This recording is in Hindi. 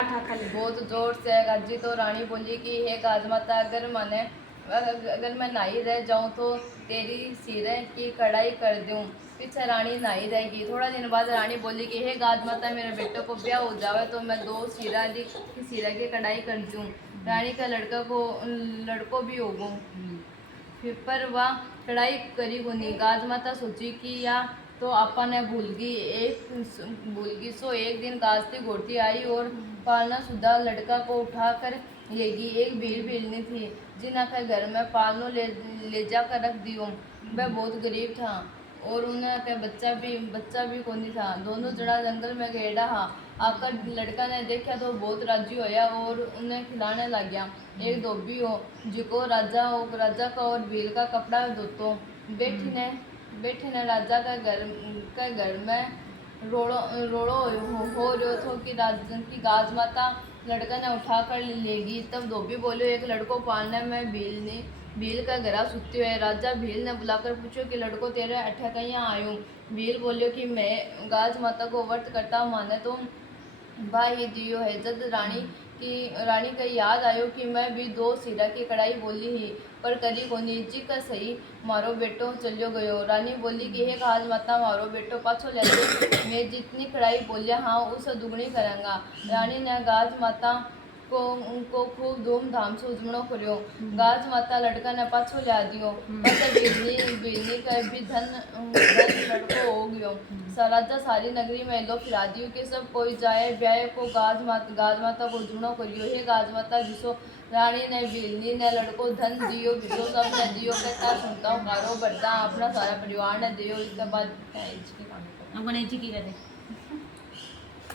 बहुत जोर से गाजी तो रानी बोली कि हे गाजमाता, अगर मैं नाई रह जाऊं तो तेरी सिरे की कढ़ाई कर दूं। पीछे रानी नाई रहेगी। थोड़ा दिन बाद रानी बोली कि हे गाजमाता, मेरे बेटे को ब्याह हो जावे तो मैं 2 सिरा की कढ़ाई कर दूं। रानी का लड़को भी होगूं। फिर पर वह कढ़ाई करी कोनी। गाजमाता सोची कि या तो आपा ने भूल गई। सो एक दिन गाजती घोड़ती आई और पालना शुदा लड़का को उठा कर लेगी। एक भीलनी थी जिन्हें घर में पालनो ले जाकर रख दियो। वह बहुत गरीब था और उनका बच्चा भी कोनी था। दोनों जड़ा जंगल में गएड़ा हा। आकर लड़का ने देखा तो बहुत राजी होया और उन्हें खिलाने लग गया। एक धोबी हो जिको राजा का और भील का कपड़ा धोतो। बेटी ने राजा का घर में रोड़ो हो रहो थो कि गाजमाता लड़का ने उठा कर लेगी। तब धोबी बोलो, एक लड़को पालने में भील का घरा सुत्यो है। राजा भील ने बुलाकर पूछो कि लड़को तेरे अठे कहीं आयो। भील बोलियो कि मैं गाजमाता को व्रत करता माने तो भाई दियो है। जब रानी का याद आयो कि मैं भी 2 सिरा की कढ़ाई बोली ही पर करी कोनी। जी का सही मारो बेटो चलियो गयो। रानी बोली कि हे गाजमाता, मारो बेटो पाछो ले दे। मैं जितनी कढ़ाई बोलिया हाँ उसे दुगनी करूँगा। रानी ने गाजमाता को खूब धूमधाम से उजमणो कर्यो। गाजमाता लड़का ने पाछो ला दियो। बिजली का भी धन लड़को हो गयो। राजा सारी नगरी में एलो फिरा दियो कि सब कोई जाए ब्याह को गाजमाता को उजमणो करियो। हे गाजमाता घिसो। रानी ने बिजली ने लड़को धन दियो घिसो। सब ने दियो कहता सुनता कारो बरदा अपना सारा परिवार ने दियो। इसके बाद की करे